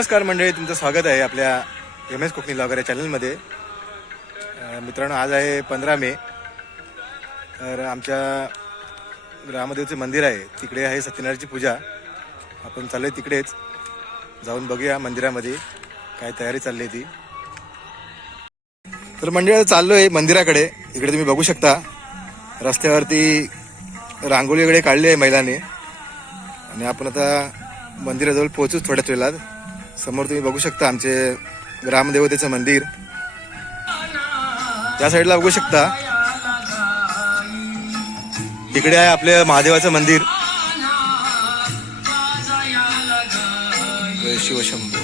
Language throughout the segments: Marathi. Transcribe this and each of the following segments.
नमस्कार मंडळी तुमचं स्वागत आहे आपल्या एम एस कोकणी लॉगर या चॅनलमध्ये मित्रांनो आज आहे पंधरा मे. तर आमच्या रामदेवचे मंदिर आहे तिकडे आहे सत्यनारायणची पूजा. आपण चाललो आहे तिकडेच. जाऊन बघूया मंदिरामध्ये काय तयारी चालली आहे ती. तर मंडळी चाललो आहे मंदिराकडे. इकडे तुम्ही बघू शकता. रस्त्यावरती रांगोळी वगैरे काढली आहे महिलांनी. आणि आपण आता मंदिराजवळ पोहोचूच थोड्याच वेळात. समोर तुम्ही बघू शकता आमचे ग्रामदेवतेचं मंदिर. त्या साईडला बघू शकता. इकडे आहे आपल्या महादेवाचं मंदिर. जय शिवशंभू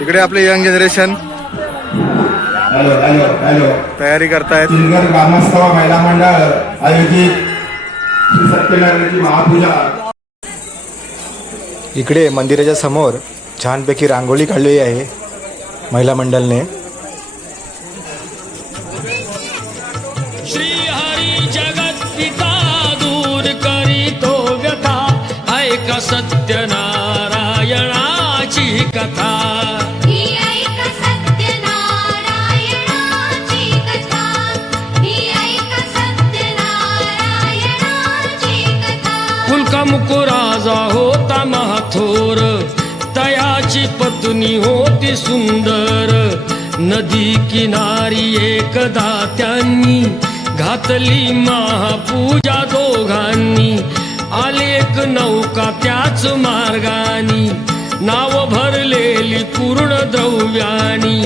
इकडे आपले young generation. Hello hello hello तयारी करतायत. सिंगर ग्रामस्तव महिला मंडळ आयोजित श्री सत्यनारायणची महापूजा. इकडे मंदिराच्या समोर छानपैकी रांगोळी काढलेली आहे महिला मंडळने. श्री हरी जगत पिता दूर करीतो व्यथा ऐक सत्यनारायणाची माझी पत्नी होती सुंदर. नदी किनारी एकदा त्यांनी घातली महापूजा दोघांनी. आले एक नौका त्याच मार्गानी. नाव भरलेली पूर्ण द्रव्यानी.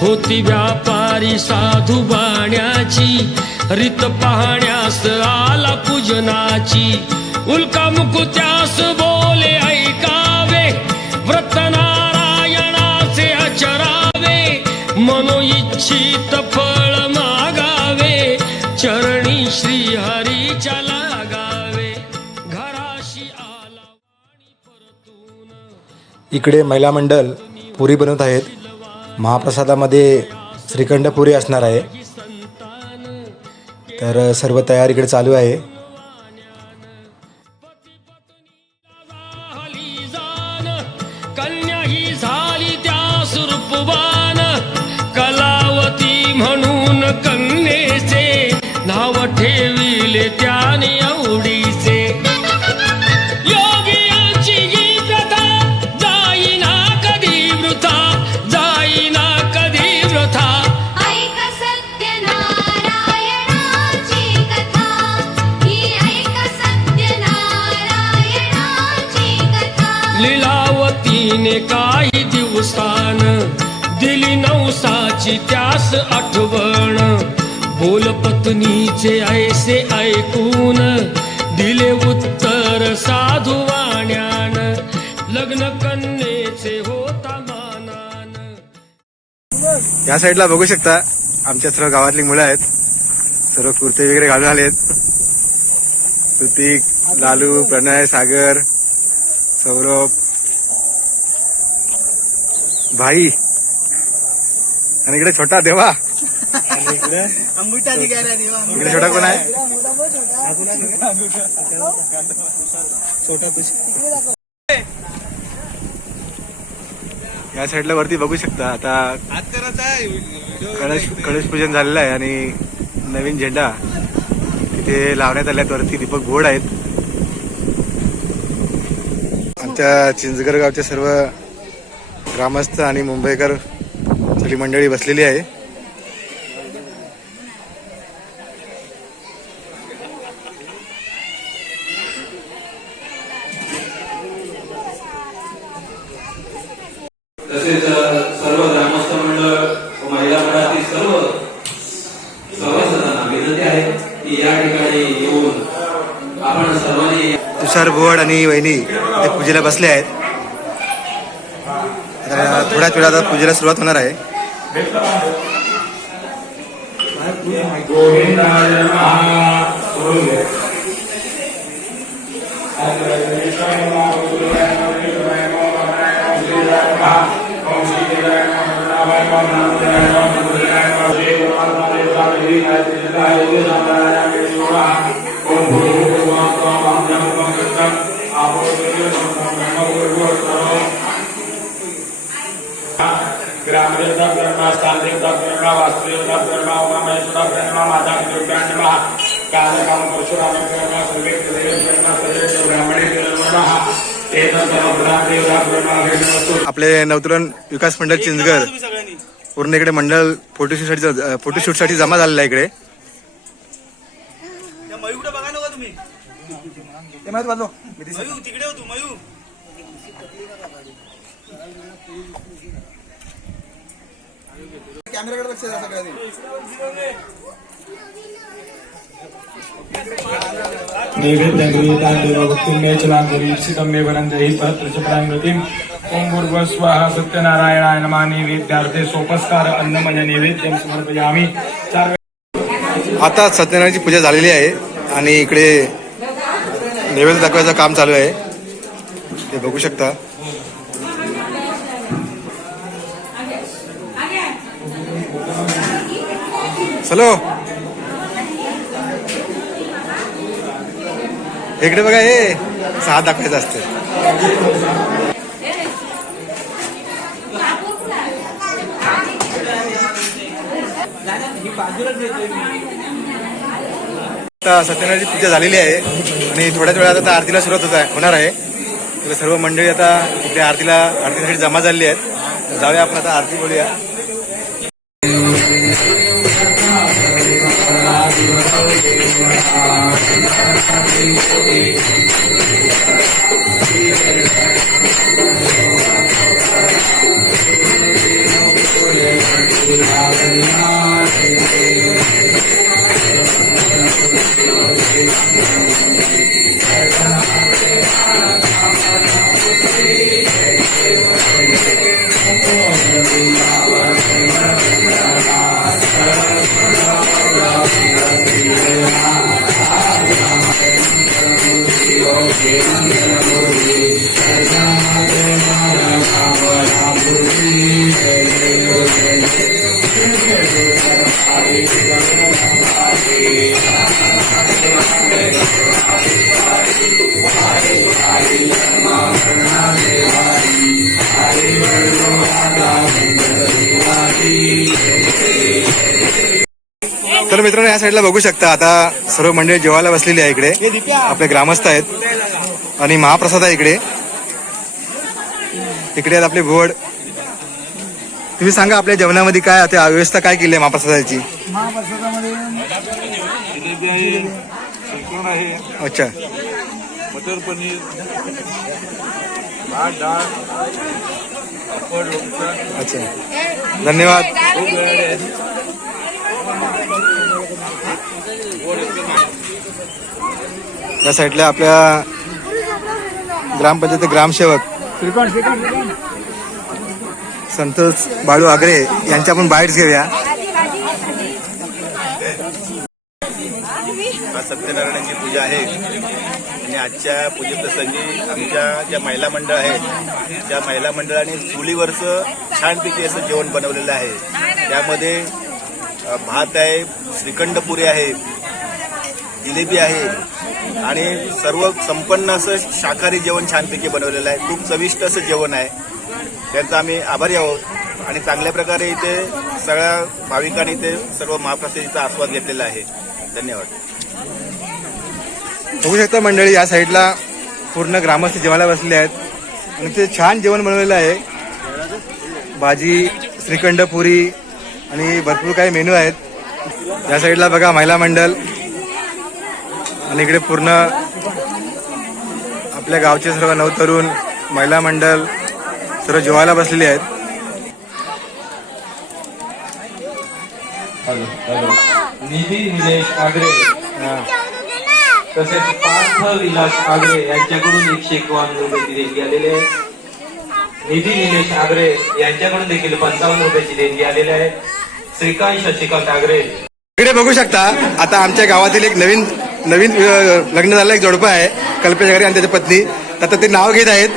होती व्यापारी साधू बाण्याची. रीत पाहण्यास आला पूजनाची. उल्का मुकुत्यास बो इच्छित फळ मागावे चरणी श्री हरी लागावे घराशी आला इकडे महिला मंडळ पुरी बनवत आहेत. महाप्रसादामध्ये श्रीखंड पुरी असणार आहे. तर सर्व तयारी इकडे चालू आहे. त्याने आवडीचे योगियांची ही प्रथा जाईना कधी वृथा जाईना कधी वृथा. ऐक सत्यनारायणाची कथा ही ऐक सत्यनारायणाची कथा. लीलावतीने काही दिवसान दिली नवसाची त्यास तुमचे ऐसे ऐकून दिले उत्तर साधू वाण्यान. लग्न कन्येचे होता मानान. या साईडला बघू शकता आमच्या सर्व गावातली मुलं आहेत. सर्व कुर्ते वगैरे घालून आलेत. ऋतिक लालू प्रणय सागर सौरभ. भाई. आणि इकडे छोटा देवा. इकडे छोटा कोण आहे या साईडला वरती बघू शकता. आता कळश कळश पूजन झालेलं आहे आणि नवीन झेंडा. तिथे लावण्यात आल्यात वरती. दीपक गोड आहेत. आमच्या चिंचगर गावचे सर्व ग्रामस्थ आणि मुंबईकर सगळी मंडळी बसलेली आहे तसेच अ, सर्व ग्रामस्थ मंडळ व महिला मंडळातील सर्व सभासदांना विनंती आहे की या ठिकाणी येऊन आपण सर्वांनी तुषार आणि वहिनी ते पूजेला बसले आहेत थोड्याच वेळात पूजेला सुरुवात होणार आहे गोविंदाय नमः ग्रामदेवता प्रणमा स्थानदेवता प्रणमा वास्तुदेवता प्रणमा उमामेश्वरा प्रणमा माता दुर्गा नमः कालकाम परशुराम सर्वे देव ब्राह्मणे नमस्तु आपले नवतरुण विकास मंडळ चिंचगर पूर्ण इकडे मंडळ फोटोशूटसाठी फोटोशूटसाठी जमा झालेला हि स्वाहा सत्यनारायणाय नमः नैवेद्यार्थे सोपस्कार अन्नमय नैवेद्यं समर्पयामि. चार आता सत्यनारायणची पूजा झालेली आहे आणि इकडे नैवेद्य दाखवायचं काम चालू आहे. ते बघू शकता. चलो इकडे बघा हे सहा दाखवायचं असते. आता सत्यनारायणची पूजा झालेली आहे आणि थोड्याच वेळात आता आरतीला सुरुवात होत आहे होणार आहे. तर सर्व मंडळी आता इकडे आरतीला आरतीसाठी जमा झालेली आहेत. जाऊया आपण आता आरती बोलूया. hey, hey. साईडला बघू शकता आता सर्व मंडळी जेवायला बसलेली आहे इकडे. आपले ग्रामस्थ आहेत. आणि महाप्रसाद आहे इकडे. इकडे आहेत आपले भुवड. तुम्ही सांगा आपल्या जेवणामध्ये काय आता व्यवस्था काय केली आहे महाप्रसादाची? अच्छा. मटर पनीर भात डाळ अच्छा. धन्यवाद. या साईडला आपल्या ग्रामपंचायत ग्रामसेवक संतोष बाळू आगरे यांच्या आपण बाईट्स घेऊया. आज सत्यनारायणाची पूजा आहे. आणि आजच्या पूजेप्रसंगी आमच्या ज्या महिला मंडळ आहेत त्या महिला मंडळाने चुलीवरचं छानपैकी असं जेवण बनवलेलं आहे. त्यामध्ये भात आहे श्रीखंड पुरी आहे जिलेबी आहे. आणि सर्व संपन्न असं शाकाहारी जेवण छानपैकी बनवलेलं आहे. खूप चविष्ट असं जेवण आहे. त्यांचा आम्ही आभारी आहोत. आणि चांगल्या प्रकारे इथे सगळ्या भाविकांनी इथे सर्व महाप्रसादीचा आस्वाद घेतलेला आहे. धन्यवाद. बघू शकता मंडळी या साईडला पूर्ण ग्रामस्थ जेवायला बसले आहेत. आणि ते छान जेवण बनवलेलं आहे. भाजी श्रीखंड पुरी आणि भरपूर काही मेनू आहेत. या साईडला बघा महिला मंडळ आणि इकडे पूर्ण आपल्या गावचे सर्व नवतरुण महिला मंडळ सर्व जेवायला बसलेले आहेत. निधी निलेश आगरे. तसेच पार्थ विलास आगरे यांच्याकडून एकशे एकावन्न रुपयाची देणगी आलेली आहे निधी निलेश आगरे यांच्याकडून देखील पंचावन्न रुपयाची देणगी आलेली आहे श्रीकांत शशिकांत आगरे. इकडे बघू शकता आता आमच्या गावातील एक नवीन नवीन लग्न झालं एक जोडपं आहे कल्पेश घरी आणि त्याची पत्नी. आता ते नाव घेत आहेत.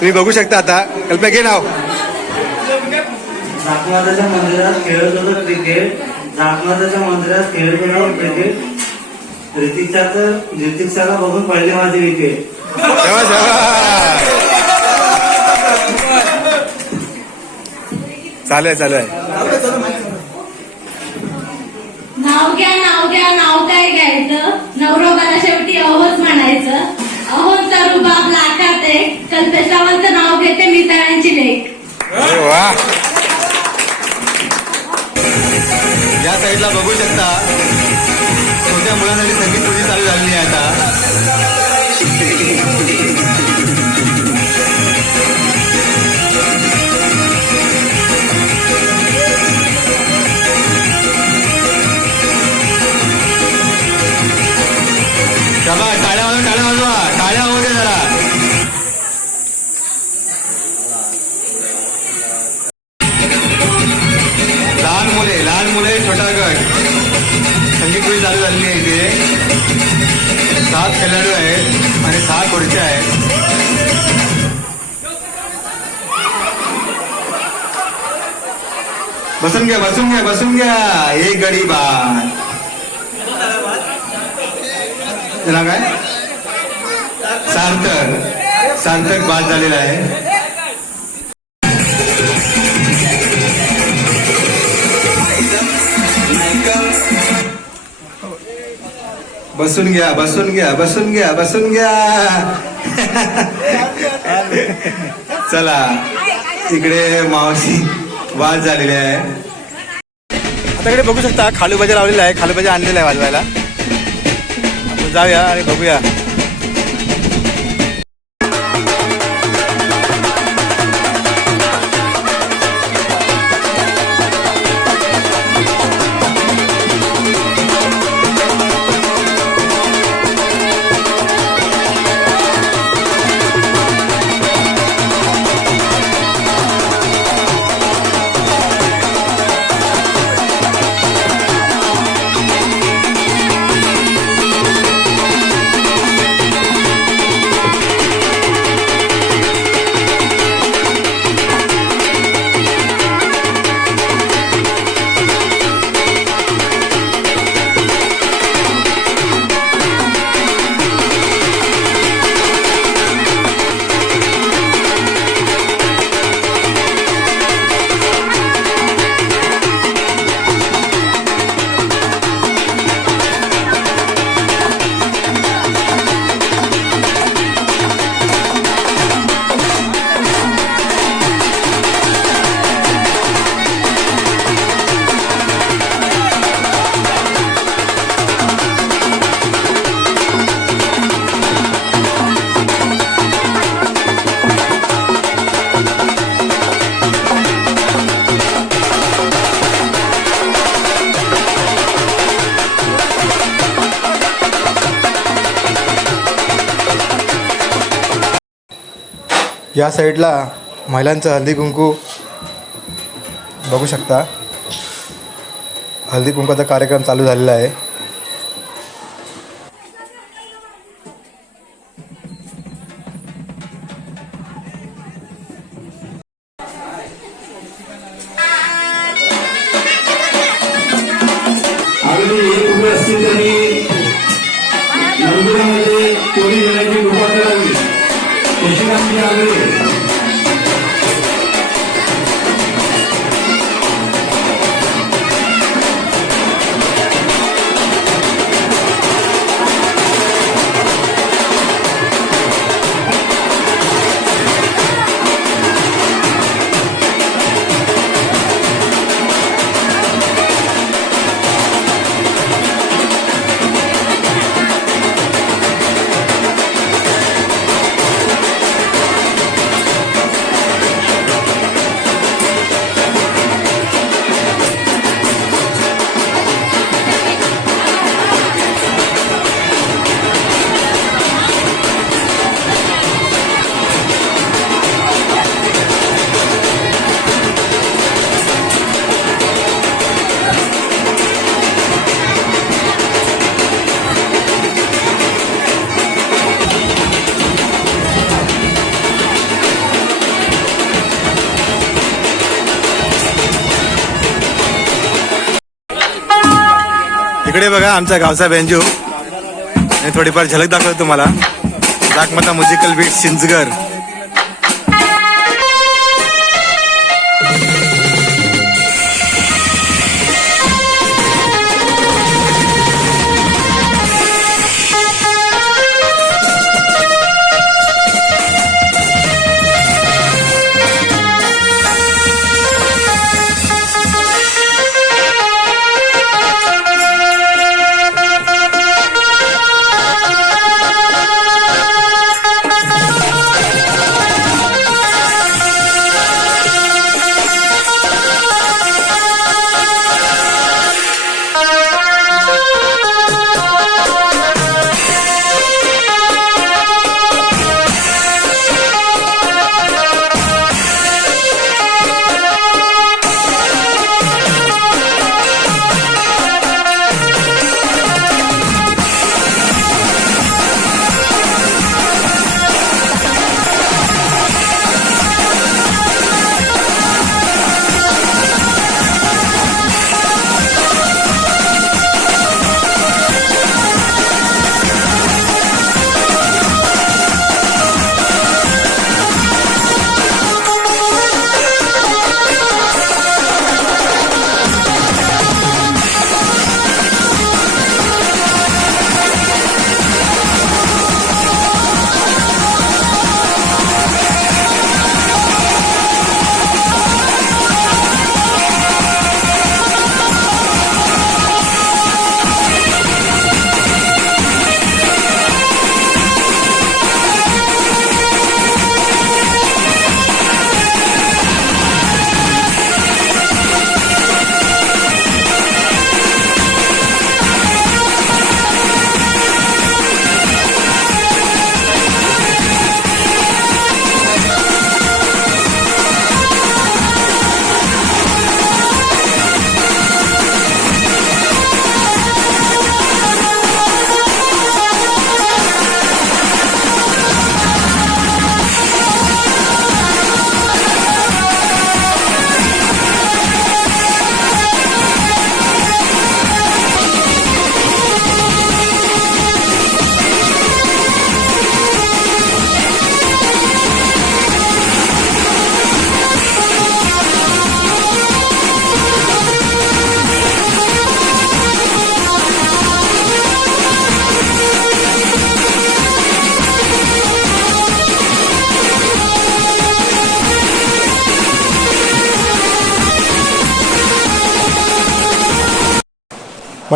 तुम्ही बघू शकता आता. कल्पना घे नाव. नागमाताच्या मंदिरात खेळत होतो क्रिकेट मंदिरात खेळत होतो क्रिकेट तर बघून पडली माझी विकेट. चालू आहे चालू आहे. नाव घ्या. नाव नाव काय घ्यायचं? नवरोबाला शेवटी अहोच म्हणायचं. अहोचा रुबाब लाखात आहे. कल्पेशावांचं नाव घेते मी त्या बसून घ्या बसून घ्या. हे घ्या गडी त्याला काय? सार्थक. सार्थक बाद झालेला आहे. बसून घ्या बसून घ्या बसून घ्या बसून घ्या. चला. इकडे मावशी वाद झालेली आहे. आता इकडे बघू शकता खालू भाज्या लावलेला आहे खालू भाज्या आणलेला आहे वाजवायला. आपण जाऊया आणि बघूया. या साईडला महिलांचं हळदी कुंकू बघू शकता. हळदी कुंकूचा कार्यक्रम चालू झालेला आहे. एक उभे इकडे बघा आमचा गावचा बेंजू. आणि थोडीफार झलक दाखवतो तुम्हाला. जाकमता म्युझिकल बीट सिंचगर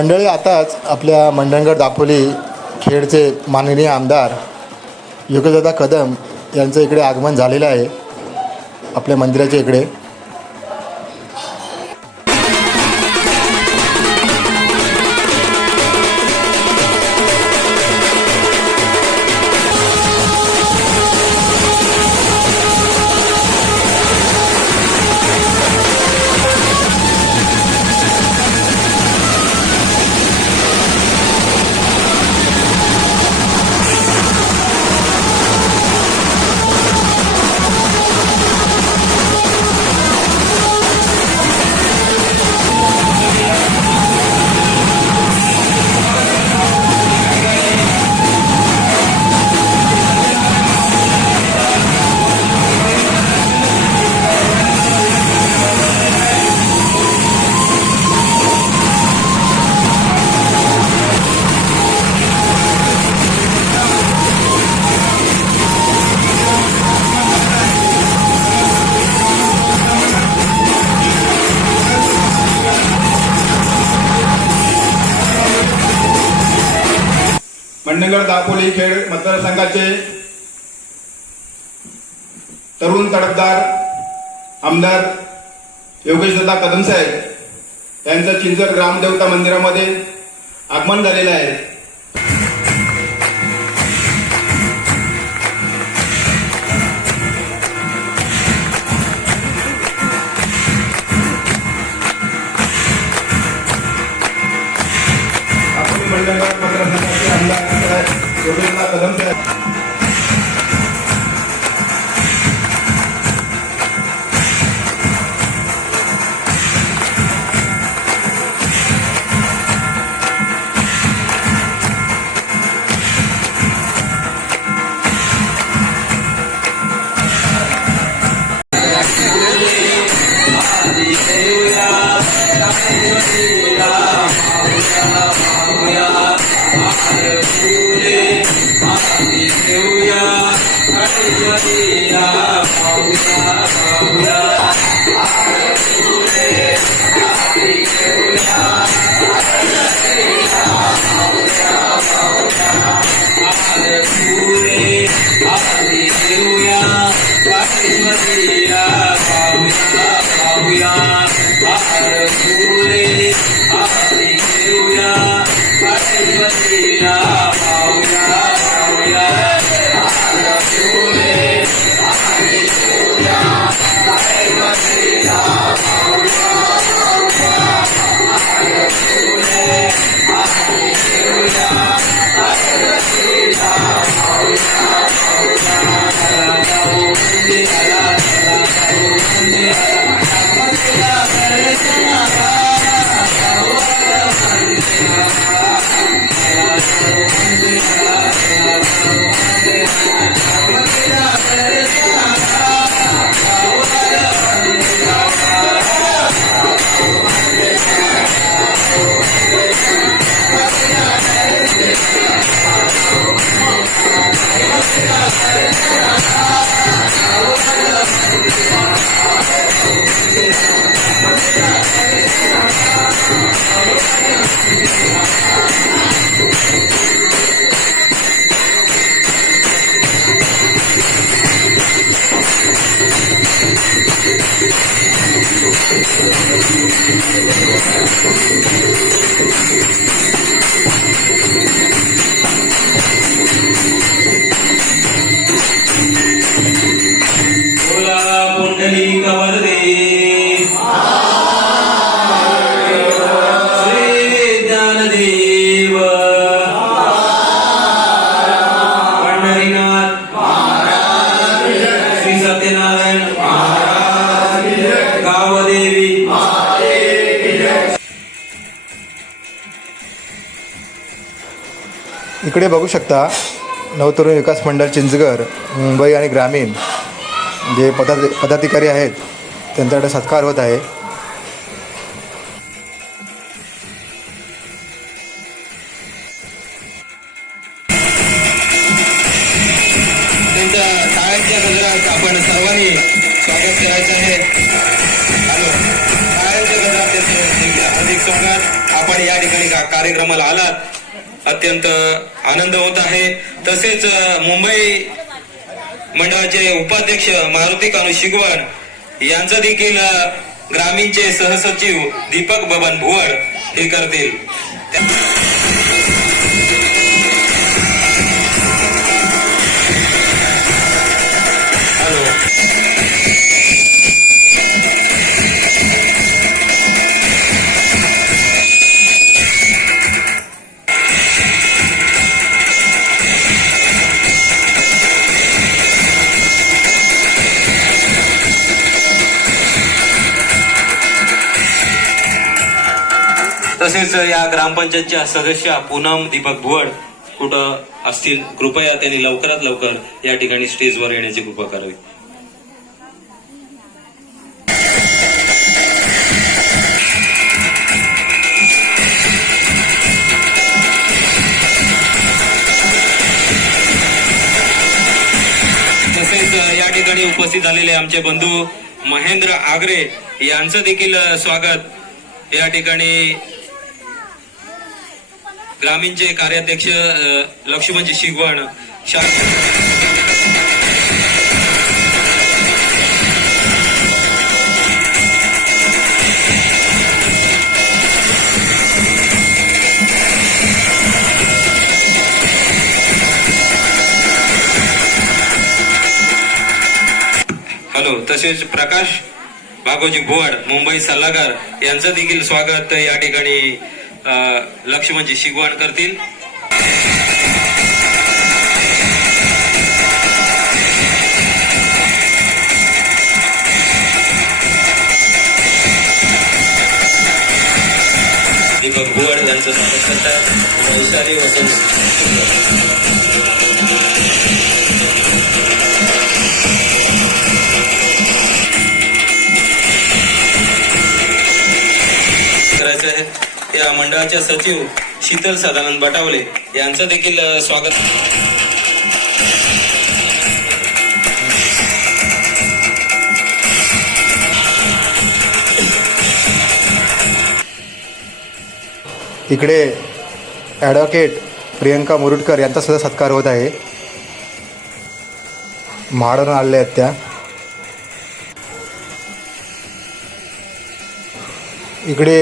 मंडळी आताच आपल्या मंडणगड दापोली खेडचे माननीय आमदार योगेशदादा कदम यांचं इकडे आगमन झालेलं आहे आपल्या मंदिराच्या इकडे. मतदारसंघाचे तरुण तडफदार आमदार योगेशदादा कदम साहेब यांचं चिंचर ग्रामदेवता मंदिरामध्ये आगमन झालेलं आहे. दापोली आमदार योगेशदादा कदम साहेब बोला इकडे बघू शकता नवतरुण विकास मंडळ चिंचगर मुंबई आणि ग्रामीण जे पदा पदाधिकारी आहेत त्यांच्याकडे सत्कार होत आहे. मंडळाचे उपाध्यक्ष मारुती कानू शिगवण यांचं देखील ग्रामीणचे सहसचिव दीपक बबन भुवड हे करतील. तसेच या ग्रामपंचायतच्या सदस्य पूनम दीपक भुवड कुठं असतील कृपया त्यांनी लवकरात लवकर या ठिकाणी स्टेजवर येण्याची कृपा करावी. तसेच या ठिकाणी उपस्थित झालेले आमचे बंधू महेंद्र आगरे यांचं देखील स्वागत. या ठिकाणी ग्रामीणचे कार्याध्यक्ष लक्ष्मणजी शिगवण हॅलो तसेच प्रकाश भागोजी भुवड मुंबई सल्लागार यांचं देखील स्वागत या ठिकाणी. लक्ष्मणजी शिगवण करतील. मंडळाच्या सचिव शीतल सदानंद बटावले यांचं देखील स्वागत. इकडे ॲडव्होकेट प्रियंका मुरुटकर यांचा सुद्धा सत्कार होत आहे. महाडून आले आहेत त्या. इकडे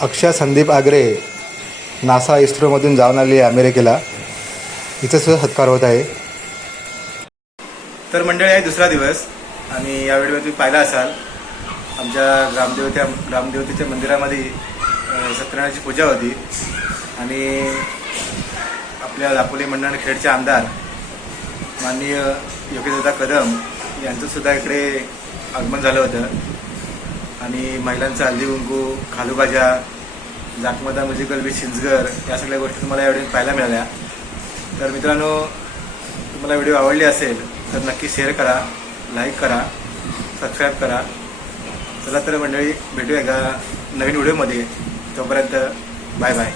अक्षय संदीप आगरे नासा इस्रोमधून जाऊन आली आहे अमेरिकेला. इथं सुद्धा सत्कार होत आहे. तर मंडळी आहे दुसरा दिवस आणि या व्हिडिओ तुम्ही पाहिला असाल. आमच्या ग्रामदेवत्या ग्रामदेवतेच्या मंदिरामध्ये सत्यनारायणाची पूजा होती. आणि आपल्या दापोली मंडळ खेडचे आमदार माननीय योगेशदादा कदम यांचं सुद्धा इकडे आगमन झालं होतं. आणि महिलांचं हल्दी कुंकू खालूबाजा जाकमदा म्युझिकल विथ शिंजगर या सगळ्या गोष्टी तुम्हाला यावेळी पाहायला मिळाल्या. तर मित्रांनो तुम्हाला व्हिडिओ आवडली असेल तर नक्की शेअर करा लाईक करा सबस्क्राईब करा. चला तर मंडळी भेटूया एका नवीन व्हिडिओमध्ये. तोपर्यंत बाय बाय